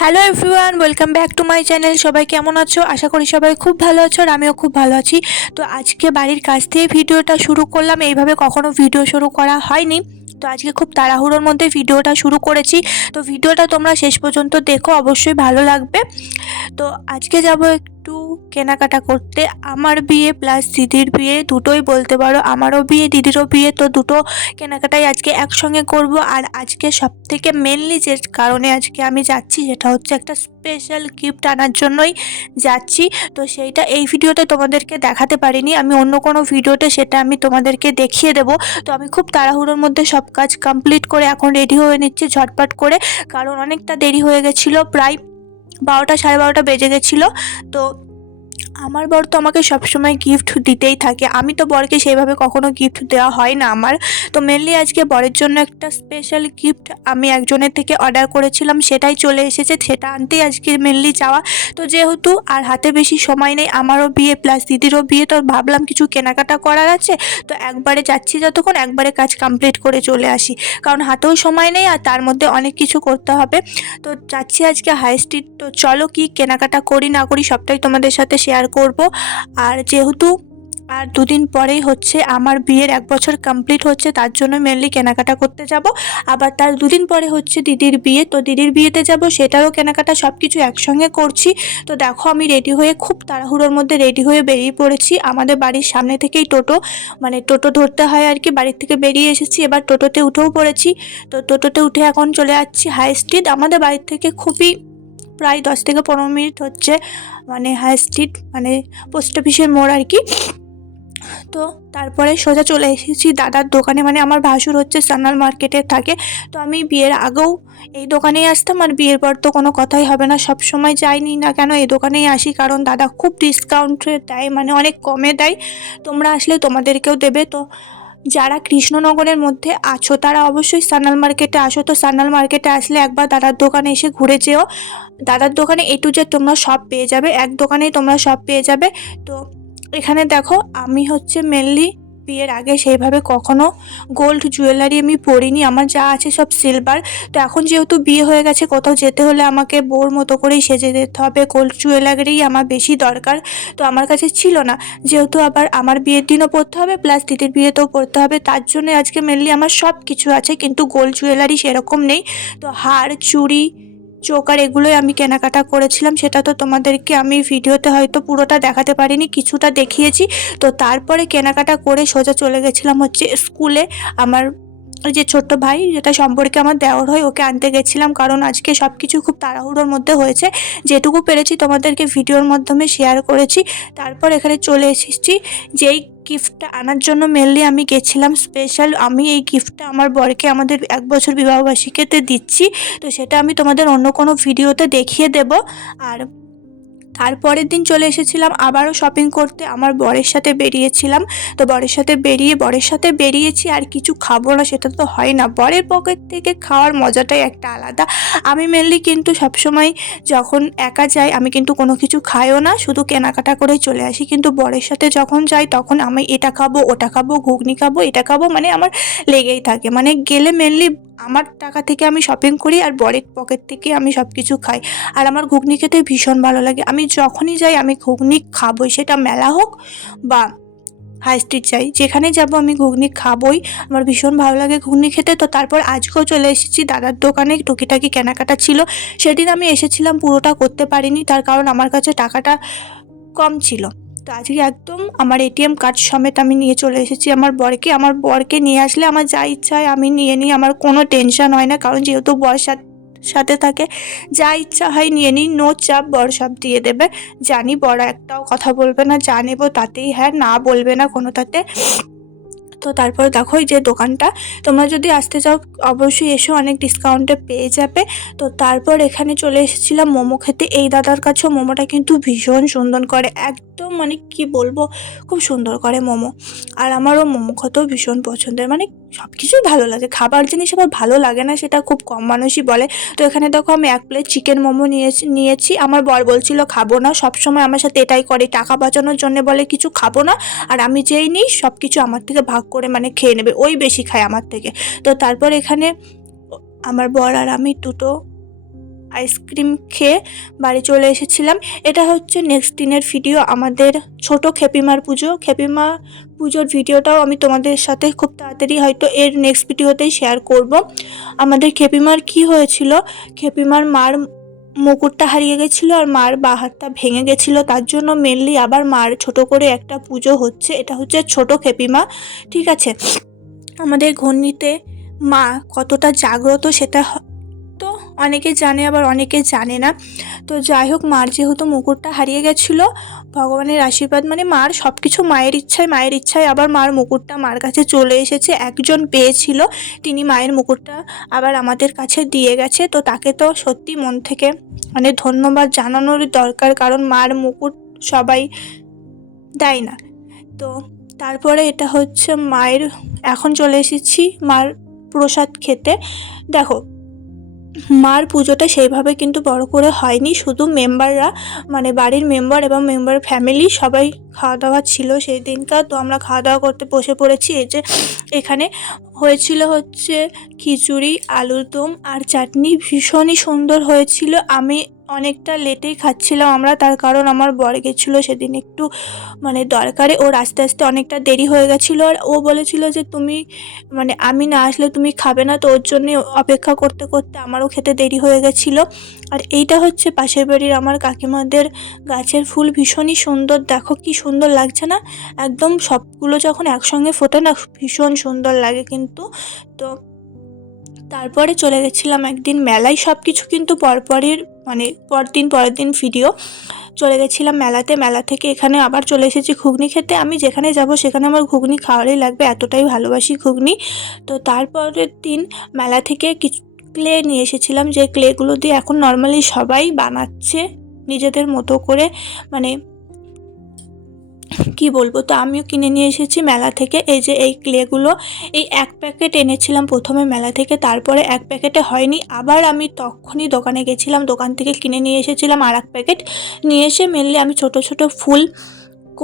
Hello everyone, welcome back to my channel. সবাই কেমন আছো? আশা করি সবাই খুব ভালো আছো আর আমিও খুব ভালো আছি। তো আজকে বাড়ির কাছ থেকে ভিডিওটা শুরু করলাম। এইভাবে কখনো ভিডিও শুরু করা হয়নি, তো আজকে খুব তাড়াহুড়োর মধ্যে ভিডিওটা শুরু করেছি। তো ভিডিওটা তোমরা শেষ পর্যন্ত দেখো, অবশ্যই ভালো লাগবে। তো আজকে যাব একটু কেনাকাটা করতে। আমার বিয়ে প্লাস দিদির বিয়ে, দুটোই বলতে পারো, আমারও বিয়ে দিদিরও বিয়ে, তো দুটো কেনাকাটাই আজকে একসঙ্গে করব। আর আজকে সব থেকে মেনলি যে কারণে আজকে আমি যাচ্ছি সেটা হচ্ছে একটা স্পেশাল গিফট আনার জন্যই যাচ্ছি। তো সেইটা এই ভিডিওতে তোমাদেরকে দেখাতে পারিনি, আমি অন্য কোনো ভিডিওতে সেটা আমি তোমাদেরকে দেখিয়ে দেব। তো আমি খুব তাড়াহুড়োর মধ্যে সব কাজ কমপ্লিট করে এখন রেডি হয়ে নিচ্ছি ঝটপট করে, কারণ অনেকটা দেরি হয়ে গেছিলো, প্রায় 12টা 12:30 বেজে গেছিলো। তো আমার বর তো আমাকে সবসময় গিফট দিতেই থাকে, আমি তো বরকে সেইভাবে কখনো গিফট দেওয়া হয় না আমার। তো মেনলি আজকে বরের জন্য একটা স্পেশাল গিফট আমি একজনের থেকে অর্ডার করেছিলাম, সেটাই চলে এসেছে, সেটা আনতেই আজকে মেনলি যাওয়া। তো যেহেতু আর হাতে বেশি সময় নেই, আমারও বিয়ে প্লাস দিদিরও বিয়ে, তো ভাবলাম কিছু কেনাকাটা করার আছে, তো একবারে যাচ্ছি, যতক্ষণ একবারে কাজ কমপ্লিট করে চলে আসি, কারণ হাতেও সময় নেই আর তার মধ্যে অনেক কিছু করতে হবে। তো যাচ্ছি আজকে হাই স্ট্রিট। তো চলো কি কেনাকাটা করি না করি সবটাই তোমাদের সাথে শেয়ার করব। আর যেহেতু আর দুদিন পরেই হচ্ছে আমার বিয়ের 1 বছর কমপ্লিট হচ্ছে, তার জন্য মেনলি কেনাকাটা করতে যাব। আবার তার দুদিন পরে হচ্ছে দিদির বিয়ে, তো দিদির বিয়েতে যাব, সেটারও কেনাকাটা সব কিছু একসঙ্গে করছি। তো দেখো আমি রেডি হয়ে খুব তাড়াহুড়োর মধ্যে রেডি হয়ে বেরিয়ে পড়েছি। আমাদের বাড়ির সামনে থেকেই টোটো, মানে টোটো ধরতে হয় আর কি, বাড়ির থেকে বেরিয়ে এসেছি, এবার টোটোতে উঠেও পড়েছি। তো টোটোতে উঠে এখন চলে যাচ্ছি হাই স্ট্রিট। আমাদের বাড়ির থেকে খুবই প্রায় 10 থেকে 15 মিনিট হচ্ছে মানে হাই স্ট্রিট, মানে পোস্ট অফিসের মোড় আর কি। তো তারপরে সোজা চলে এসেছি দাদার দোকানে, মানে আমার ভাসুর হচ্ছে সান্নাল মার্কেটে থাকে। তো আমি বিয়ের আগেও এই দোকানেই আসতাম, আর বিয়ের পর তো কোনো কথাই হবে না, সব সময় যাইনি না কেন এই দোকানেই আসি, কারণ দাদা খুব ডিসকাউন্টে দেয়, মানে অনেক কমে দেয়। তোমরা আসলে তোমাদেরকেও দেবে। তো যারা কৃষ্ণনগরের মধ্যে আছো তারা অবশ্যই সান্নাল মার্কেটে আসো। তো সান্নাল মার্কেটে আসলে একবার দাদার দোকানে এসে ঘুরে যেও। দাদার দোকানে A to Z তোমরা সব পেয়ে যাবে, এক দোকানেই তোমরা সব পেয়ে যাবে। তো এখানে দেখো আমি হচ্ছে মেনলি বিয়ের আগে সেইভাবে কখনো গোল্ড জুয়েলারি আমি পরিনি, আমার যা আছে সব সিলভার। তো এখন যেহেতু বিয়ে হয়ে গেছে, কোথাও যেতে হলে আমাকে বউর মতো করেই সেজে যেতে হবে, গোল্ড জুয়েলারি আমার বেশি দরকার। তো আমার কাছে ছিল না, যেহেতু আবার আমার বিয়ের দিনও পরতে হবে প্লাস দিদির বিয়েতেও পরতে হবে, তার জন্য আজকে মেনলি আমার সব কিছু আছে, কিন্তু গোল্ড জুয়েলারি সেরকম নেই। তো হার, চুড়ি, চোকার এগুলোই আমি কেনাকাটা করেছিলাম, সেটা তো তোমাদেরকে আমি ভিডিওতে হয়তো পুরোটা দেখাতে পারিনি, কিছুটা দেখিয়েছি। তো তারপরে কেনাকাটা করে সোজা চলে গেছিলাম হচ্ছে স্কুলে। আমার ওই যে ছোট্ট ভাই, যেটা সম্পর্কে আমার দেওর হয়, ওকে আনতে গেছিলাম, কারণ আজকে সব কিছু খুব তাড়াহুড়োর মধ্যে হয়েছে, যেটুকু পেরেছি তোমাদেরকে ভিডিওর মাধ্যমে শেয়ার করেছি। তারপর এখানে চলে এসেছি যেই গিফটটা আনার জন্য মেনলি আমি গেছিলাম স্পেশাল, আমি এই গিফটটা আমার বরকে আমাদের 1 বছর বিবাহবার্ষিকীতে দিচ্ছি। তো সেটা আমি তোমাদের অন্য কোনো ভিডিওতে দেখিয়ে দেব। আর তারপরের দিন চলে এসেছিলাম আবারও শপিং করতে, আমার বরের সাথে বেরিয়েছিলাম। তো বরের সাথে বেরিয়েছি আর কিছু খাবো না সেটা তো হয় না, বরের পকেট থেকে খাওয়ার মজাটাই একটা আলাদা। আমি মেনলি কিন্তু সবসময় যখন একা যাই আমি কিন্তু কোনো কিছু খাইও না, শুধু কেনাকাটা করেই চলে আসি, কিন্তু বরের সাথে যখন যাই তখন আমি এটা খাবো ওটা খাবো, ঘুগনি খাবো এটা খাবো, মানে আমার লেগেই থাকে। মানে গেলে মেনলি আমার টাকা থেকে আমি শপিং করি আর বরের পকেট থেকে আমি সব কিছু খাই। আর আমার ঘুগনি খেতে ভীষণ ভালো লাগে, আমি যখনই যাই আমি ঘুগনি খাবই, সেটা মেলা হোক বা হাই স্ট্রিট যাই, যেখানে যাব আমি ঘুগনি খাবই, আমার ভীষণ ভালো লাগে ঘুগনি খেতে। তো তারপর আজকেও চলে এসেছি দাদার দোকানে, টুকিটাকি কেনাকাটা ছিল, সেদিন আমি এসেছিলাম পুরোটা করতে পারিনি, তার কারণ আমার কাছে টাকাটা কম ছিল। তো আজকে একদম আমার ATM কার্ড সমেত আমি নিয়ে চলে এসেছি আমার বরকে নিয়ে আসলে আমার যা ইচ্ছা হয় আমি নিয়ে নিই, আমার কোনো টেনশন হয় না, কারণ যেহেতু বর সাথে থাকে, যা ইচ্ছা হয় নিয়ে নিই, নো চাপ, বর সব দিয়ে দেবে। জানি বড় একটাও কথা বলবে না, যা নেবো তাতেই হ্যাঁ, না বলবে না কোনোটাতে। তো তারপর দেখো এই যে দোকানটা, তোমরা যদি আসতে চাও অবশ্যই এসো, অনেক ডিসকাউন্টে পেয়ে যাবে। তো তারপর এখানে চলে এসেছিলাম মোমো খেতে, এই দাদার কাছেও মোমোটা কিন্তু ভীষণ সুন্দর করে, একদম মানে কি বলবো, খুব সুন্দর করে মোমো। আর আমারও মোমো খেতেও ভীষণ পছন্দের, মানে সব কিছুই ভালো লাগে, খাবার জিনিস আবার ভালো লাগে না সেটা খুব কম মানুষই বলে। তো এখানে দেখো আমি 1 প্লেট চিকেন মোমো নিয়েছি। আমার বর বলছিল খাবো না, সবসময় আমার সাথে এটাই করে, টাকা বাঁচানোর জন্য বলে কিছু খাবো না, আর আমি যেই নিই সব কিছু আমার থেকে ভাগ করে মানে খেয়ে নেবে, ওই বেশি খায় আমার থেকে। তো তারপর এখানে আমার বর আর আমি দুটো আইসক্রিম খেয়ে বাড়ি চলে এসেছিলাম। এটা হচ্ছে নেক্সট দিনের ভিডিও, আমাদের ছোট খেপিমার পুজো। খেপিমা পুজোর ভিডিওটাও আমি তোমাদের সাথে খুব তাড়াতাড়ি হয়তো এর নেক্সট ভিডিওতেই শেয়ার করব। আমাদের খেপিমার কি হয়েছিল, খেপিমার মার মুকুটটা হারিয়ে গেছিলো আর মার বাঁ হাতটা ভেঙে গেছিলো, তার জন্য মেনলি আবার মার ছোট করে একটা পুজো হচ্ছে। এটা হচ্ছে ছোট খেপিমা, ঠিক আছে। আমাদের ঘূর্ণিতে মা কতটা জাগ্রত সেটা তো অনেকে জানে, আবার অনেকে জানে না। তো যাই হোক, মার যেহেতু মুকুটটা হারিয়ে গেছিলো, ভগবানের আশীর্বাদ মানে মার সব কিছু মায়ের ইচ্ছায় আবার মার মুকুটটা মার কাছে চলে এসেছে। একজন পেয়েছিল, তিনি মায়ের মুকুটটা আবার আমাদের কাছে দিয়ে গেছে। তো তাকে তো সত্যি মন থেকে মানে ধন্যবাদ জানানোর দরকার, কারণ মার মুকুট সবাই দেয় না। তো তারপরে এটা হচ্ছে মায়ের, এখন চলে এসেছি মার প্রসাদ খেতে। দেখো, মার পুজোটা সেইভাবে কিন্তু বড় করে হয়নি, শুধু মেম্বাররা মানে বাড়ির মেম্বার এবং মেম্বার ফ্যামিলি সবাই খাওয়া দাওয়া ছিল সেই দিনকার। তো আমরা খাওয়া দাওয়া করতে বসে পড়েছি। এই যে এখানে হয়েছিল হচ্ছে খিচুড়ি, আলুর দম আর চাটনি, ভীষণই সুন্দর হয়েছিল। আমি অনেকটা লেটেই খাচ্ছিলাম আমরা, তার কারণ আমার বর গেছিলো সেদিন একটু মানে দরকারে, ওর আস্তে আস্তে অনেকটা দেরি হয়ে গেছিলো। আর ও বলেছিল যে তুমি মানে আমি না আসলে তুমি খাবে না, তো ওর জন্যে অপেক্ষা করতে করতে আমারও খেতে দেরি হয়ে গেছিলো। আর এইটা হচ্ছে পাশের বাড়ির আমার কাকিমাদের গাছের ফুল, ভীষণই সুন্দর, দেখো কি সুন্দর লাগছে না, একদম সবগুলো যখন একসঙ্গে ফোটে না ভীষণ সুন্দর লাগে কিন্তু। তো তারপরে চলে গেছিলাম একদিন মেলায়, সব কিছু কিন্তু মানে পরের দিন ভিডিও। চলে গেছিলাম মেলাতে, মেলা থেকে এখানে আবার চলে এসেছি ঘুগনি খেতে। আমি যেখানে যাব সেখানে আমার ঘুগনি খাওয়ারই লাগবে, এতটাই ভালোবাসি ঘুগনি। তো তারপরের দিন মেলা থেকে কিছু ক্লে নিয়ে এসেছিলাম, যে ক্লেগুলো দিয়ে এখন নর্মালি সবাই বানাচ্ছে নিজেদের মতো করে, মানে কি বলবো। তো আমিও কিনে নিয়ে এসেছি মেলা থেকে। এই যে এই ক্লেগুলো, এই এক প্যাকেট এনেছিলাম প্রথমে মেলা থেকে, তারপরে এক প্যাকেটে হয়নি, আবার আমি তখনই দোকানে গেছিলাম, দোকান থেকে কিনে নিয়ে এসেছিলাম আর এক প্যাকেট। নিয়ে এসে মেনলি আমি ছোট ছোট ফুল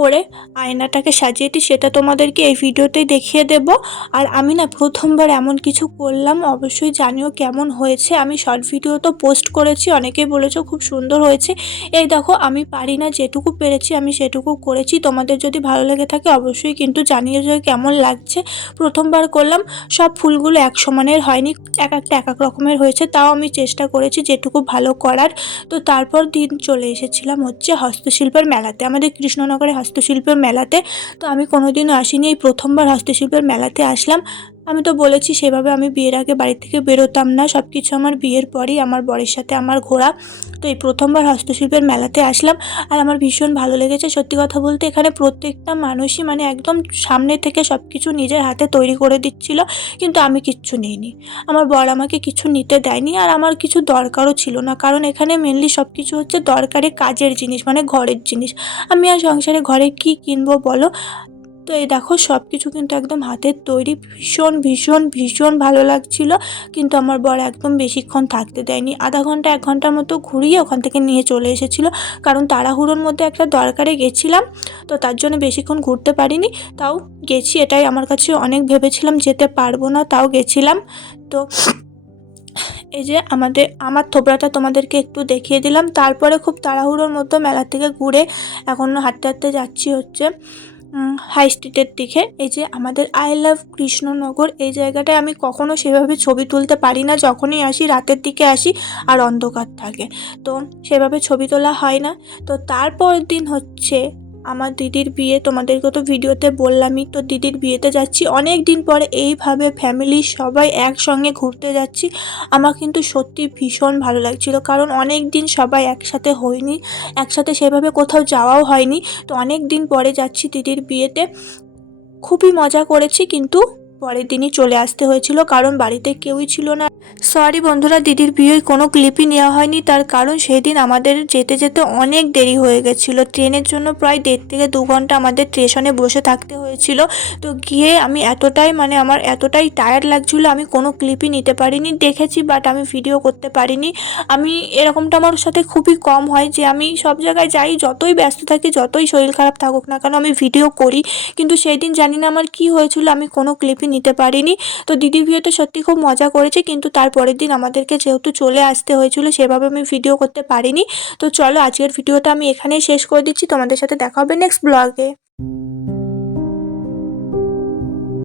করে আয়নাটাকে সাজিয়েছি, সেটা তোমাদেরকে এই ভিডিওতেই দেখিয়ে দেব। আর আমি না প্রথমবার এমন কিছু করলাম, অবশ্যই জানিও কেমন হয়েছে। আমি শর্ট ভিডিও তো পোস্ট করেছি, অনেকেই বলেছো খুব সুন্দর হয়েছে। এই দেখো, আমি পারি না, যেটুকু পেরেছি আমি সেটুকু করেছি। তোমাদের যদি ভালো লেগে থাকে অবশ্যই কিন্তু জানিয়ে যে কেমন লাগছে। প্রথমবার করলাম, সব ফুলগুলো এক সমানের হয়নি, এক একটা এক এক রকমের হয়েছে, তাও আমি চেষ্টা করেছি যেটুকু ভালো করার। তো তারপর দিন চলে এসেছিলাম হচ্ছে হস্তশিল্পের মেলাতে, আমাদের কৃষ্ণনগরে হস্তশিল্পের মেলাতে। তো আমি কোনোদিনও আসিনি, এই প্রথমবার হস্তশিল্পের মেলাতে আসলাম। আমি তো বলেছি সেভাবে আমি বিয়ের আগে বাড়ি থেকে বেরোতাম না, সব কিছু আমার বিয়ের পরই আমার বরের সাথে আমার ঘোরা। তো এই প্রথমবার হস্তশিল্পের মেলাতে আসলাম আর আমার ভীষণ ভালো লেগেছে। সত্যি কথা বলতে এখানে প্রত্যেকটা মানুষই মানে একদম সামনে থেকে সব কিছু নিজের হাতে তৈরি করে দিচ্ছিল, কিন্তু আমি কিচ্ছু নিইনি, আমার বর আমাকে কিছু নিতে দেয়নি, আর আমার কিছু দরকারও ছিল না, কারণ এখানে মেনলি সব কিছু হচ্ছে দরকারি কাজের জিনিস, মানে ঘরের জিনিস। আমি আর সংসারে ঘরে কি কিনবো বলো। তো এই দেখো সব কিছু কিন্তু একদম হাতের তৈরি, ভীষণ ভীষণ ভীষণ ভালো লাগছিল। কিন্তু আমার বর একদম বেশিক্ষণ থাকতে দেয়নি, আধা ঘন্টা 1 ঘন্টার মতো ঘুরিয়ে ওখান থেকে নিয়ে চলে এসেছিলো, কারণ তাড়াহুড়োর মধ্যে একটা দরকারে গেছিলাম, তো তার জন্য বেশিক্ষণ ঘুরতে পারিনি। তাও গেছি, এটাই আমার কাছে অনেক, ভেবেছিলাম যেতে পারবো না, তাও গেছিলাম। তো এই যে আমার থোবড়াটা তোমাদেরকে একটু দেখিয়ে দিলাম। তারপরে খুব তাড়াহুড়োর মতো মেলা থেকে ঘুরে এখন হাঁটতে হাঁটতে যাচ্ছি হচ্ছে হাই স্ট্রিটের দিকে। এই যে আমাদের আই লাভ কৃষ্ণনগর, এই জায়গাটায় আমি কখনো সেভাবে ছবি তুলতে পারি না, যখনই আসি রাতের দিকে আসি আর অন্ধকার থাকে, তো সেভাবে ছবি তোলা হয় না। তো তারপর দিন হচ্ছে আমার দিদির বিয়ে, তোমাদেরকে তো ভিডিওতে বললামই, তো দিদির বিয়েতে যাচ্ছি অনেক দিন পরে, এইভাবে ফ্যামিলির সবাই একসঙ্গে ঘুরতে যাচ্ছি। আমার কিন্তু সত্যি ভীষণ ভালো লাগছিল, কারণ অনেক দিন সবাই একসাথে হয়নি, একসাথে সেভাবে কোথাও যাওয়াও হয়নি। তো অনেক দিন পরে যাচ্ছি দিদির বিয়েতে, খুবই মজা করেছি, কিন্তু পরের দিনই চলে আসতে হয়েছিল কারণ বাড়িতে কেউই ছিল না। সরি বন্ধুরা, দিদির বিয়ের কোনো ক্লিপই নেওয়া হয়নি, তার কারণ সেই দিন আমাদের যেতে যেতে অনেক দেরি হয়ে গেছিলো, ট্রেনের জন্য প্রায় 1.5 থেকে 2 ঘন্টা আমাদের স্টেশনে বসে থাকতে হয়েছিল। তো গিয়ে আমি এতটাই মানে আমার এতটাই টায়ার্ড লাগছিলো, আমি কোনো ক্লিপই নিতে পারিনি, দেখেছি বাট আমি ভিডিও করতে পারিনি। আমি এরকমটা আমার সাথে খুবই কম হয়, যে আমি সব জায়গায় যাই, যতই ব্যস্ত থাকি, যতই শরীর খারাপ থাকুক না কেন আমি ভিডিও করি, কিন্তু সেই দিন জানি না আমার কী হয়েছিল, আমি কোনো ক্লিপই নিতে পারিনি। তো দিদির বিয়েতে সত্যি খুব মজা করেছি, কিন্তু তারপরের দিন আমাদেরকে যেহেতু চলে আসতে হয়েছিল সেভাবে আমি ভিডিও করতে পারিনি। তো চলো আজকের ভিডিওটা আমি এখানেই শেষ করে দিচ্ছি, তোমাদের সাথে দেখা হবে নেক্সট ব্লগে।